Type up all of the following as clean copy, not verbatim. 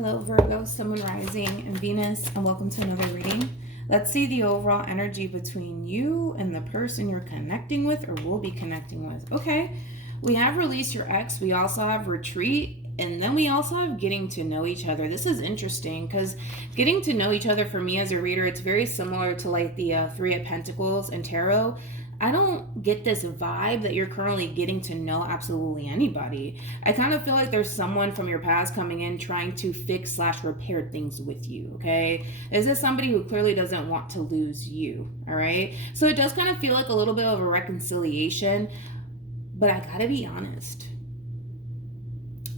Hello Virgo, Sun, Moon, Rising, and Venus, and welcome to another reading. Let's see the overall energy between you and the person you're connecting with or will be connecting with. Okay, we have release your ex, we also have retreat, and then we also have getting to know each other. This is interesting because getting to know each other for me as a reader, it's very similar to like the Three of Pentacles and Tarot. I don't get this vibe that you're currently getting to know absolutely anybody. I kind of feel like there's someone from your past coming in trying to fix / repair things with you, okay? Is this somebody who clearly doesn't want to lose you, all right? So it does kind of feel like a little bit of a reconciliation, but I gotta be honest.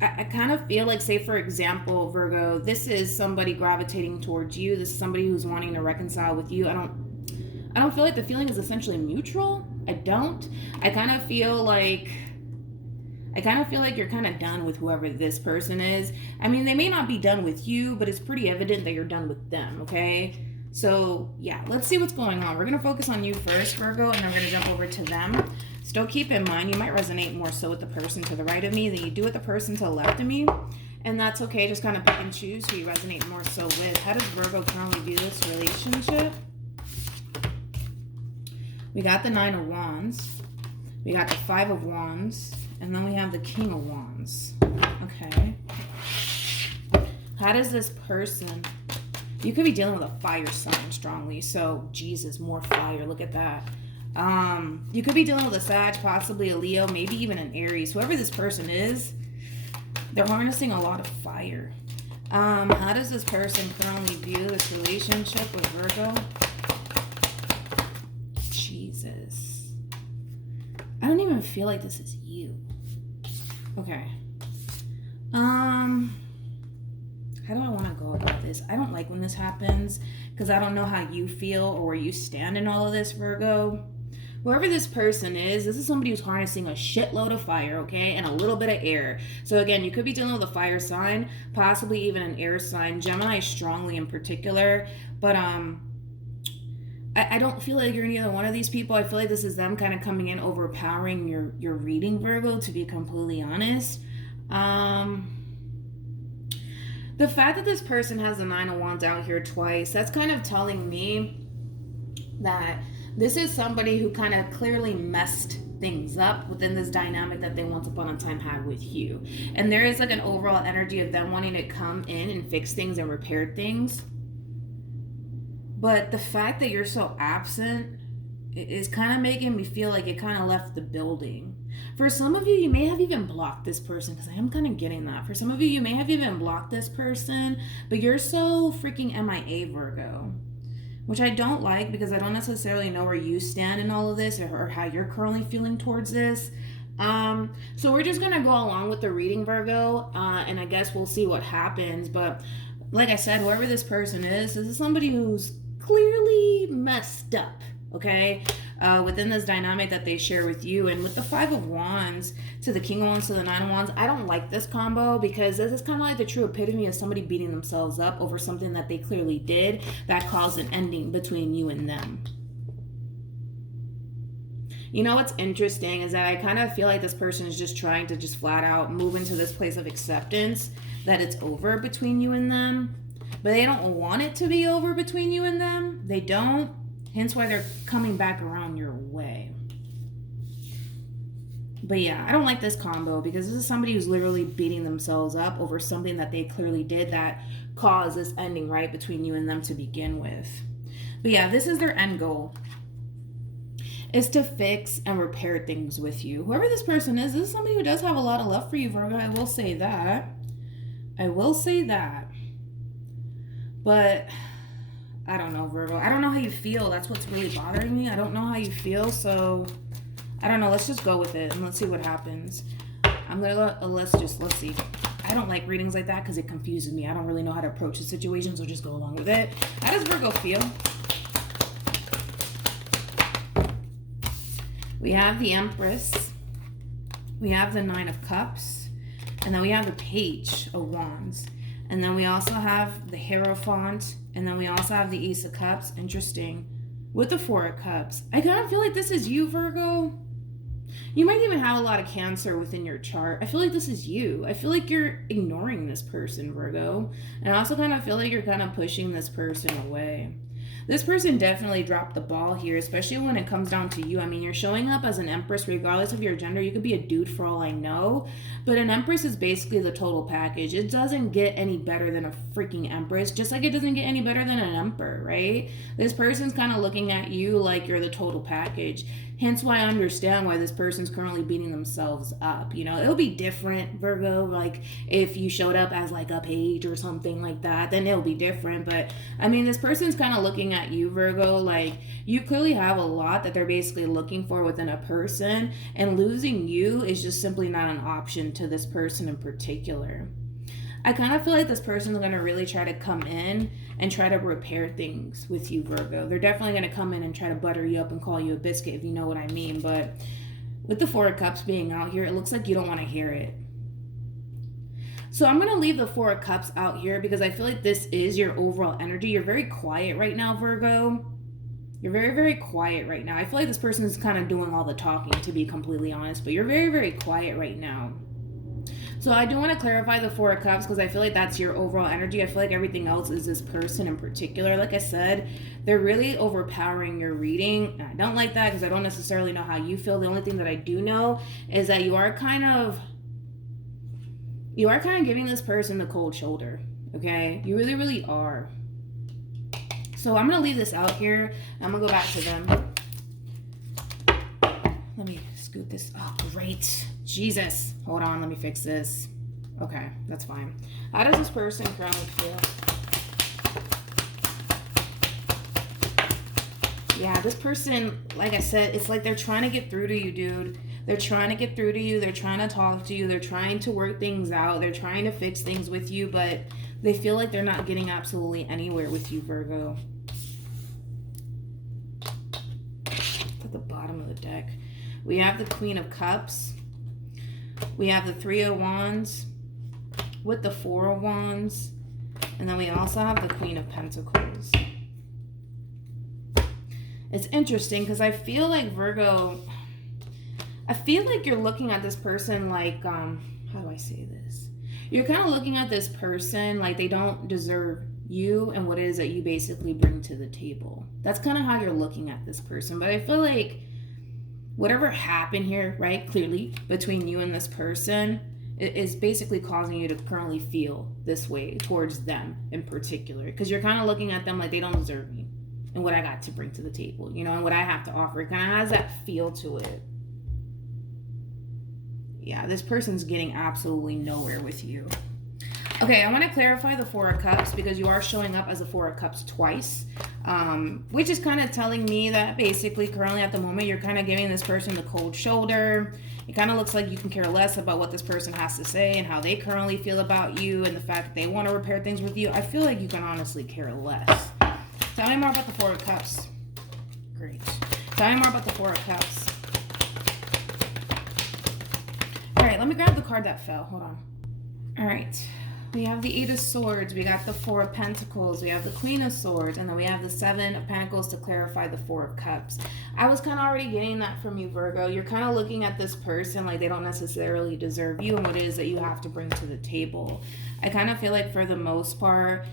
I kind of feel like, say for example, Virgo, this is somebody gravitating towards you. This is somebody who's wanting to reconcile with you. I don't feel like the feeling is essentially mutual. I don't. I kind of feel like you're kind of done with whoever this person is. I mean, they may not be done with you, but it's pretty evident that you're done with them, okay? So, yeah, let's see what's going on. We're going to focus on you first, Virgo, and then we're going to jump over to them. Still keep in mind, you might resonate more so with the person to the right of me than you do with the person to the left of me. And that's okay. Just kind of pick and choose who you resonate more so with. How does Virgo currently view this relationship? We got the Nine of Wands, we got the Five of Wands, and then we have the King of Wands. Okay. How does this person, you could be dealing with a fire sign strongly, so Jesus, more fire, look at that. You could be dealing with a Sag, possibly a Leo, maybe even an Aries. Whoever this person is, they're harnessing a lot of fire. How does this person currently view this relationship with Virgo? Jesus. I don't even feel like this is you. Okay. How do I want to go about this? I don't like when this happens because I don't know how you feel or where you stand in all of this, Virgo. Whoever this person is, this is somebody who's harnessing a shitload of fire, okay, and a little bit of air. So again, you could be dealing with a fire sign, possibly even an air sign, Gemini strongly in particular, but I don't feel like you're any other one of these people. I feel like this is them kind of coming in, overpowering your reading, Virgo, to be completely honest. The fact that this person has the Nine of Wands out here twice, that's kind of telling me that this is somebody who kind of clearly messed things up within this dynamic that they once upon a time had with you. And there is like an overall energy of them wanting to come in and fix things and repair things. But the fact that you're so absent is kind of making me feel like it kind of left the building. For some of you, you may have even blocked this person, because I am kind of getting that. For some of you, you may have even blocked this person, but you're so freaking MIA, Virgo. Which I don't like, because I don't necessarily know where you stand in all of this or how you're currently feeling towards this. So we're just going to go along with the reading, Virgo, and I guess we'll see what happens. But like I said, whoever this person is, this is somebody who's clearly messed up, okay, within this dynamic that they share with you. And with the Five of Wands to the King of Wands to the Nine of Wands, I don't like this combo, because this is kind of like the true epitome of somebody beating themselves up over something that they clearly did that caused an ending between you and them. You know what's interesting is that I kind of feel like this person is just trying to just flat out move into this place of acceptance that it's over between you and them. But they don't want it to be over between you and them. They don't. Hence why they're coming back around your way. But yeah, I don't like this combo, because this is somebody who's literally beating themselves up over something that they clearly did that caused this ending right between you and them to begin with. But yeah, this is their end goal. Is to fix and repair things with you. Whoever this person is, this is somebody who does have a lot of love for you, Virgo. I will say that. But I don't know, Virgo. I don't know how you feel. That's what's really bothering me. I don't know how you feel, so I don't know. Let's just go with it and let's see what happens. Let's see. I don't like readings like that because it confuses me. I don't really know how to approach the situation, so just go along with it. How does Virgo feel? We have the Empress. We have the Nine of Cups. And then we have the Page of Wands. And then we also have the Hierophant. And then we also have the Ace of Cups. Interesting. With the Four of Cups. I kind of feel like this is you, Virgo. You might even have a lot of Cancer within your chart. I feel like this is you. I feel like you're ignoring this person, Virgo. And I also kind of feel like you're kind of pushing this person away. This person definitely dropped the ball here, especially when it comes down to you. I mean, you're showing up as an Empress regardless of your gender. You could be a dude for all I know, but an Empress is basically the total package. It doesn't get any better than a freaking Empress, just like it doesn't get any better than an Emperor, right? This person's kind of looking at you like you're the total package. Hence why I understand why this person's currently beating themselves up. You know, it'll be different, Virgo, like if you showed up as like a page or something like that, then it'll be different. But I mean, this person's kind of looking at you, Virgo, like you clearly have a lot that they're basically looking for within a person, and losing you is just simply not an option to this person in particular. I kind of feel like this person is going to really try to come in and try to repair things with you, Virgo. They're definitely going to come in and try to butter you up and call you a biscuit, if you know what I mean. But with the Four of Cups being out here, it looks like you don't want to hear it. So I'm going to leave the Four of Cups out here because I feel like this is your overall energy. You're very quiet right now, Virgo. You're very, very quiet right now. I feel like this person is kind of doing all the talking, to be completely honest. But you're very, very quiet right now. So I do want to clarify the Four of Cups because I feel like that's your overall energy. I feel like everything else is this person in particular. Like I said, they're really overpowering your reading. And I don't like that because I don't necessarily know how you feel. The only thing that I do know is that you are kind of giving this person the cold shoulder. Okay? You really, really are. So I'm going to leave this out here. I'm going to go back to them. Let me scoot this. Oh, great. Jesus. Hold on, let me fix this. Okay, that's fine. How does this person currently feel? Yeah, this person, like I said, it's like they're trying to get through to you, dude. They're trying to get through to you. They're trying to talk to you. They're trying to work things out. They're trying to fix things with you, but they feel like they're not getting absolutely anywhere with you, Virgo. At the bottom of the deck, we have the Queen of Cups. We have the Three of Wands with the Four of Wands. And then we also have the Queen of Pentacles. It's interesting because I feel like Virgo, I feel like you're looking at this person like, how do I say this? You're kind of looking at this person like they don't deserve you and what it is that you basically bring to the table. That's kind of how you're looking at this person. But I feel like whatever happened here, right, clearly, between you and this person is basically causing you to currently feel this way towards them in particular. Because you're kind of looking at them like they don't deserve me and what I got to bring to the table, you know, and what I have to offer. It kind of has that feel to it. Yeah, this person's getting absolutely nowhere with you. Okay, I want to clarify the Four of Cups because you are showing up as a Four of Cups twice, which is kind of telling me that basically currently at the moment you're kind of giving this person the cold shoulder. It kind of looks like you can care less about what this person has to say and how they currently feel about you and the fact that they want to repair things with you. I feel like you can honestly care less. Tell me more about the Four of Cups. Great. Tell me more about the Four of Cups. All right, let me grab the card that fell. Hold on. All right. We have the Eight of Swords, we got the Four of Pentacles, we have the Queen of Swords, and then we have the Seven of Pentacles to clarify the Four of Cups. I was kind of already getting that from you, Virgo. You're kind of looking at this person like they don't necessarily deserve you and what it is that you have to bring to the table. I kind of feel like for the most part,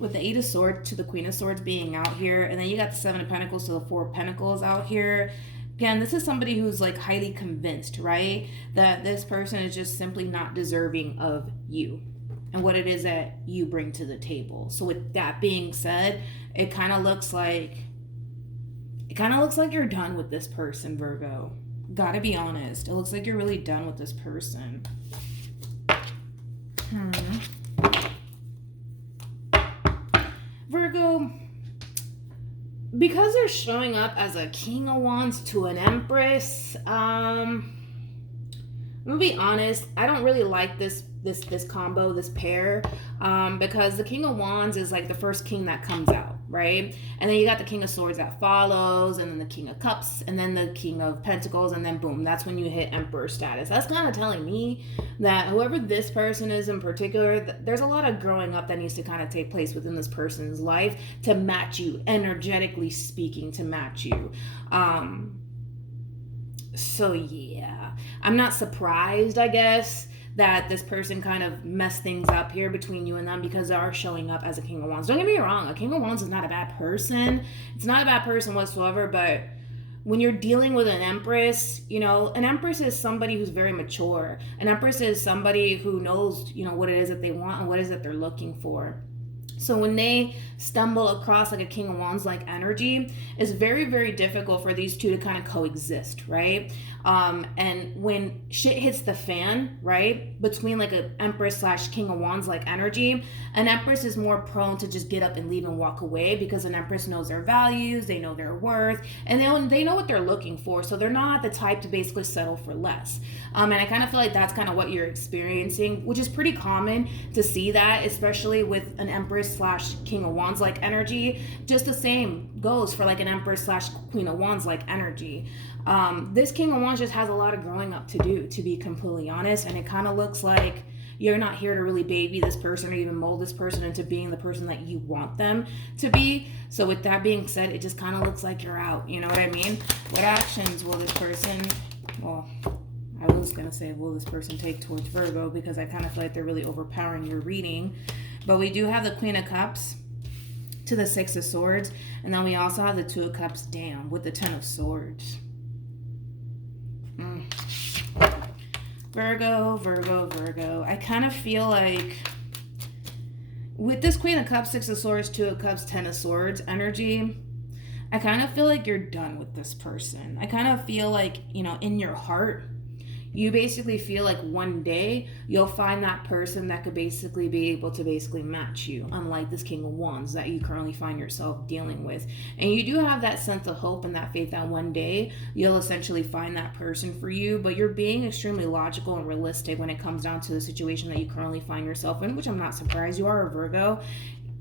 with the Eight of Swords to the Queen of Swords being out here, and then you got the Seven of Pentacles to the Four of Pentacles out here. Again, this is somebody who's like highly convinced, right? That this person is just simply not deserving of you and what it is that you bring to the table. So with that being said, it kind of looks like you're done with this person, Virgo. Gotta be honest. It looks like you're really done with this person. Virgo, because they're showing up as a King of Wands to an Empress, I'm gonna be honest, I don't really like this combo, this pair, because the King of Wands is like the first king that comes out, right? And then you got the King of Swords that follows, and then the King of Cups, and then the King of Pentacles, and then boom, that's when you hit Emperor status. That's kind of telling me that whoever this person is in particular, there's a lot of growing up that needs to kind of take place within this person's life to match you, energetically speaking, to match you. So yeah, I'm not surprised, I guess, that this person kind of messed things up here between you and them, because they are showing up as a King of Wands. Don't get me wrong, a King of Wands is not a bad person. It's not a bad person whatsoever, but when you're dealing with an Empress, you know, an Empress is somebody who's very mature. An Empress is somebody who knows, you know, what it is that they want and what it is that they're looking for. So when they stumble across like a King of Wands like energy, it's very, very difficult for these two to kind of coexist, right? And when shit hits the fan, right, between like a Empress slash King of Wands like energy, an Empress is more prone to just get up and leave and walk away, because an Empress knows their values, they know their worth, and they know what they're looking for. So they're not the type to basically settle for less. And I kind of feel like that's kind of what you're experiencing, which is pretty common to see that, especially with an Empress slash King of Wands like energy. Just the same goes for like an Empress slash Queen of Wands like energy. This King of Wands just has a lot of growing up to do, to be completely honest, and it kind of looks like you're not here to really baby this person or even mold this person into being the person that you want them to be. So with that being said, it just kind of looks like you're out, you know what I mean? What actions will this person, well, I was going to say, will this person take towards Virgo, because I kind of feel like they're really overpowering your reading. But we do have the Queen of Cups to the Six of Swords, and then we also have the Two of Cups down with the Ten of Swords. Virgo. I kind of feel like with this Queen of Cups, Six of Swords, Two of Cups, Ten of Swords energy, I kind of feel like you're done with this person. I kind of feel like, you know, in your heart, you basically feel like one day you'll find that person that could basically be able to basically match you, unlike this King of Wands that you currently find yourself dealing with. And you do have that sense of hope and that faith that one day you'll essentially find that person for you, but you're being extremely logical and realistic when it comes down to the situation that you currently find yourself in, which I'm not surprised. You are a Virgo.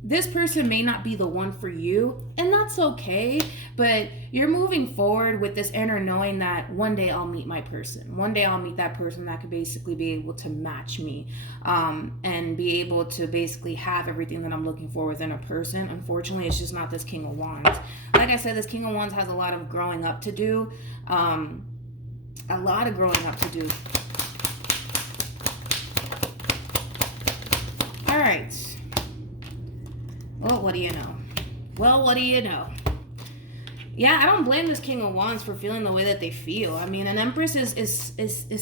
This person may not be the one for you, and that's okay, but you're moving forward with this inner knowing that one day I'll meet my person. One day I'll meet that person that could basically be able to match me, and be able to basically have everything that I'm looking for within a person. Unfortunately, it's just not this King of Wands. Like I said, this King of Wands has a lot of growing up to do. A lot of growing up to do. All right. Well, what do you know? Yeah, I don't blame this King of Wands for feeling the way that they feel. I mean, an Empress is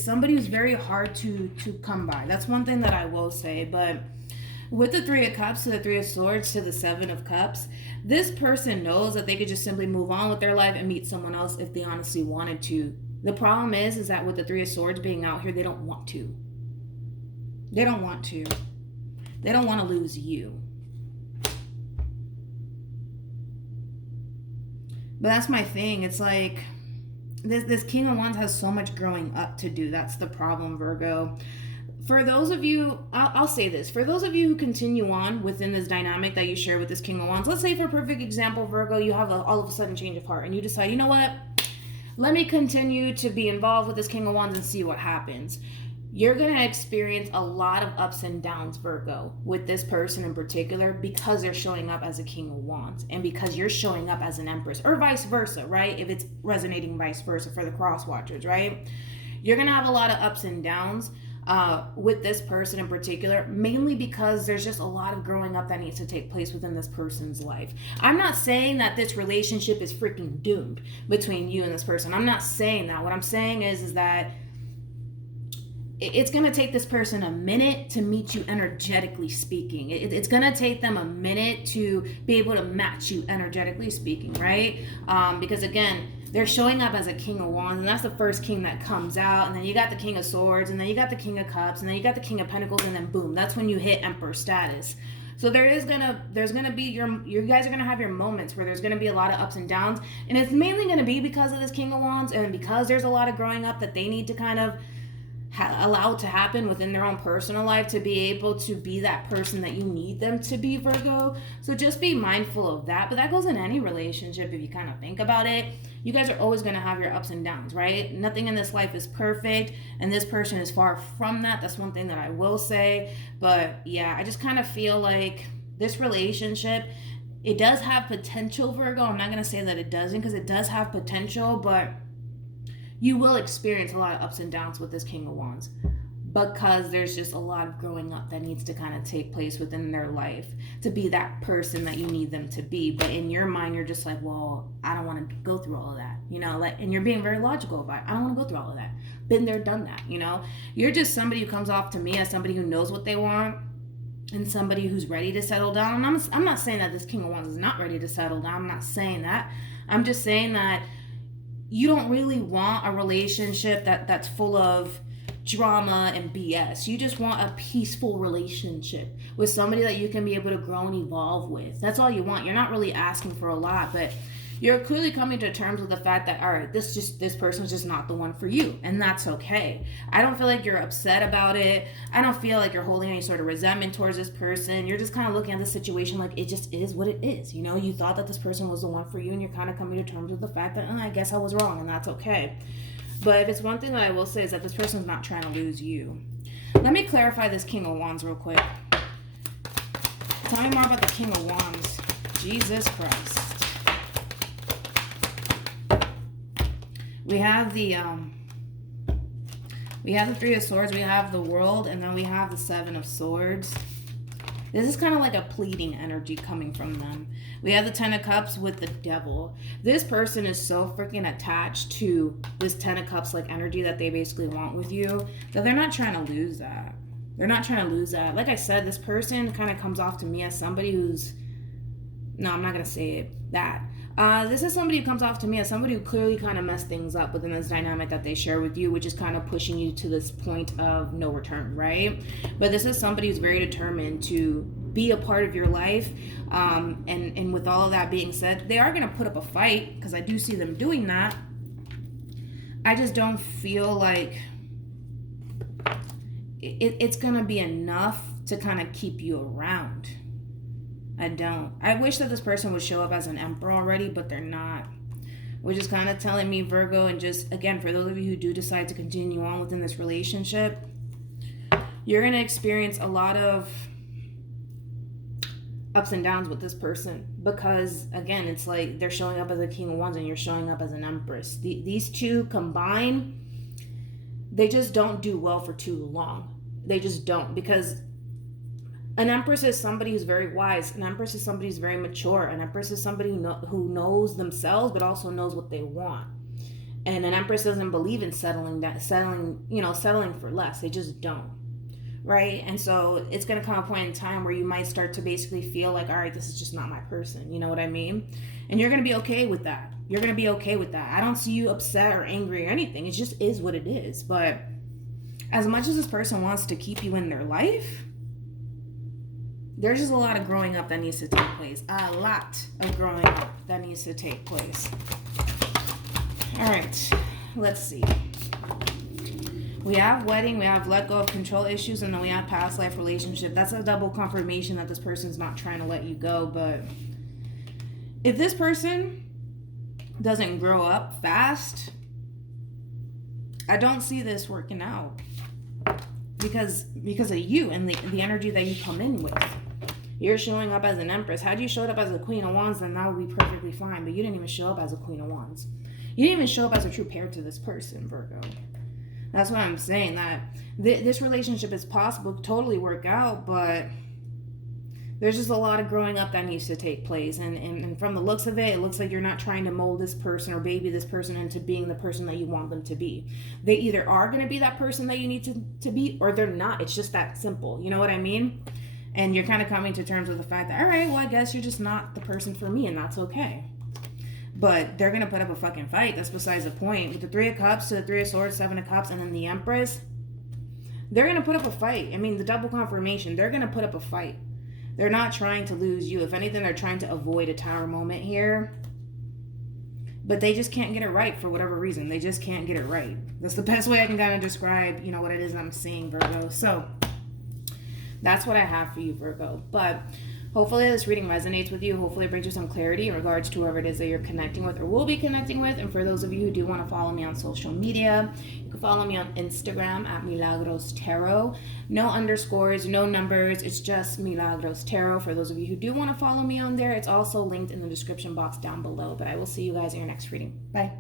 somebody who's very hard to come by. That's one thing that I will say. But with the Three of Cups to the Three of Swords to the Seven of Cups, this person knows that they could just simply move on with their life and meet someone else if they honestly wanted to. The problem is that with the Three of Swords being out here, they don't want to. They don't want to lose you. But that's my thing. It's like this King of Wands has so much growing up to do. That's the problem, Virgo. For those of you, I'll say this. For those of you who continue on within this dynamic that you share with this King of Wands, let's say for perfect example, Virgo, you have all of a sudden change of heart and you decide, you know what? Let me continue to be involved with this King of Wands and see what happens. You're going to experience a lot of ups and downs, Virgo, with this person in particular, because they're showing up as a King of Wands and because you're showing up as an Empress, or vice versa, right? If it's resonating vice versa for the cross watchers, right? You're going to have a lot of ups and downs with this person in particular, mainly because there's just a lot of growing up that needs to take place within this person's life. I'm not saying that this relationship is freaking doomed between you and this person. I'm not saying that. What I'm saying is that it's going to take this person a minute to meet you energetically speaking. It's going to take them a minute to be able to match you energetically speaking, right? Because again, they're showing up as a King of Wands, and that's the first king that comes out, and then you got the King of Swords, and then you got the King of Cups, and then you got the King of Pentacles, and then boom, that's when you hit Emperor status. So there's gonna be you guys are gonna have your moments where there's gonna be a lot of ups and downs, and it's mainly gonna be because of this King of Wands, and because there's a lot of growing up that they need to kind of allow to happen within their own personal life to be able to be that person that you need them to be, Virgo. So just be mindful of that. But that goes in any relationship if you kind of think about it. You guys are always going to have your ups and downs, right? Nothing in this life is perfect, and this person is far from that. That's one thing that I will say. But yeah, I just kind of feel like this relationship, it does have potential, Virgo. I'm not going to say that it doesn't, because it does have potential, but you will experience a lot of ups and downs with this King of Wands, because there's just a lot of growing up that needs to kind of take place within their life to be that person that you need them to be. But in your mind, you're just like, well, I don't want to go through all of that, you know, like, and you're being very logical about it. I don't want to go through all of that. Been there, done that, you know. You're just somebody who comes off to me as somebody who knows what they want and somebody who's ready to settle down. And I'm not saying that this King of Wands is not ready to settle down. I'm not saying that. I'm just saying that you don't really want a relationship that's full of drama and BS. You just want a peaceful relationship with somebody that you can be able to grow and evolve with. That's all you want. You're not really asking for a lot, but you're clearly coming to terms with the fact that, all right, this person's just not the one for you, and that's okay. I don't feel like you're upset about it. I don't feel like you're holding any sort of resentment towards this person. You're just kind of looking at the situation like it just is what it is. You know, you thought that this person was the one for you, and you're kind of coming to terms with the fact that, I guess I was wrong, and that's okay. But if it's one thing that I will say is that this person's not trying to lose you. Let me clarify this King of Wands real quick. Tell me more about the King of Wands. Jesus Christ. We have the Three of Swords, we have the World, and then we have the Seven of Swords. This is kind of like a pleading energy coming from them. We have the Ten of Cups with the Devil. This person is so freaking attached to this Ten of Cups like energy that they basically want with you that they're not trying to lose that. They're not trying to lose that. Like I said, this person kind of comes off to me as somebody who's... No, I'm not going to say it. That. This is somebody who comes off to me as somebody who clearly kind of messed things up within this dynamic that they share with you, which is kind of pushing you to this point of no return, right? But this is somebody who's very determined to be a part of your life. And with all of that being said, they are going to put up a fight, because I do see them doing that. I just don't feel like it's going to be enough to kind of keep you around. I don't. I wish that this person would show up as an Emperor already, but they're not. Which is kind of telling me, Virgo, and just, again, for those of you who do decide to continue on within this relationship, you're going to experience a lot of ups and downs with this person. Because, again, it's like they're showing up as a King of Wands and you're showing up as an Empress. These two combined, they just don't do well for too long. They just don't. Because an Empress is somebody who's very wise. An Empress is somebody who's very mature. An Empress is somebody who knows themselves, but also knows what they want. And an Empress doesn't believe in settling for less. They just don't, right? And so it's going to come a point in time where you might start to basically feel like, all right, this is just not my person. You know what I mean? And you're going to be okay with that. You're going to be okay with that. I don't see you upset or angry or anything. It just is what it is. But as much as this person wants to keep you in their life, there's just a lot of growing up that needs to take place. A lot of growing up that needs to take place. All right, let's see. We have wedding, we have let go of control issues, and then we have past life relationship. That's a double confirmation that this person's not trying to let you go. But if this person doesn't grow up fast, I don't see this working out. Because of you and the energy that you come in with. You're showing up as an Empress. Had you showed up as a Queen of Wands, then that would be perfectly fine. But you didn't even show up as a Queen of Wands. You didn't even show up as a true pair to this person, Virgo. That's why I'm saying that this relationship is possible to totally work out, but there's just a lot of growing up that needs to take place. And from the looks of it looks like you're not trying to mold this person or baby this person into being the person that you want them to be. They either are going to be that person that you need to be, or they're not. It's just that simple. You know what I mean? And you're kind of coming to terms with the fact that, all right, well, I guess you're just not the person for me, and that's okay. But they're going to put up a fucking fight. That's besides the point. With the Three of Cups to the Three of Swords, Seven of Cups, and then the Empress, they're going to put up a fight. I mean, the double confirmation, they're going to put up a fight. They're not trying to lose you. If anything, they're trying to avoid a Tower moment here. But they just can't get it right for whatever reason. They just can't get it right. That's the best way I can kind of describe, what it is I'm seeing, Virgo. So that's what I have for you, Virgo. But hopefully this reading resonates with you. Hopefully it brings you some clarity in regards to whoever it is that you're connecting with or will be connecting with. And for those of you who do want to follow me on social media, you can follow me on Instagram at MilagrosTarot. No underscores, no numbers. It's just MilagrosTarot. For those of you who do want to follow me on there, it's also linked in the description box down below. But I will see you guys in your next reading. Bye.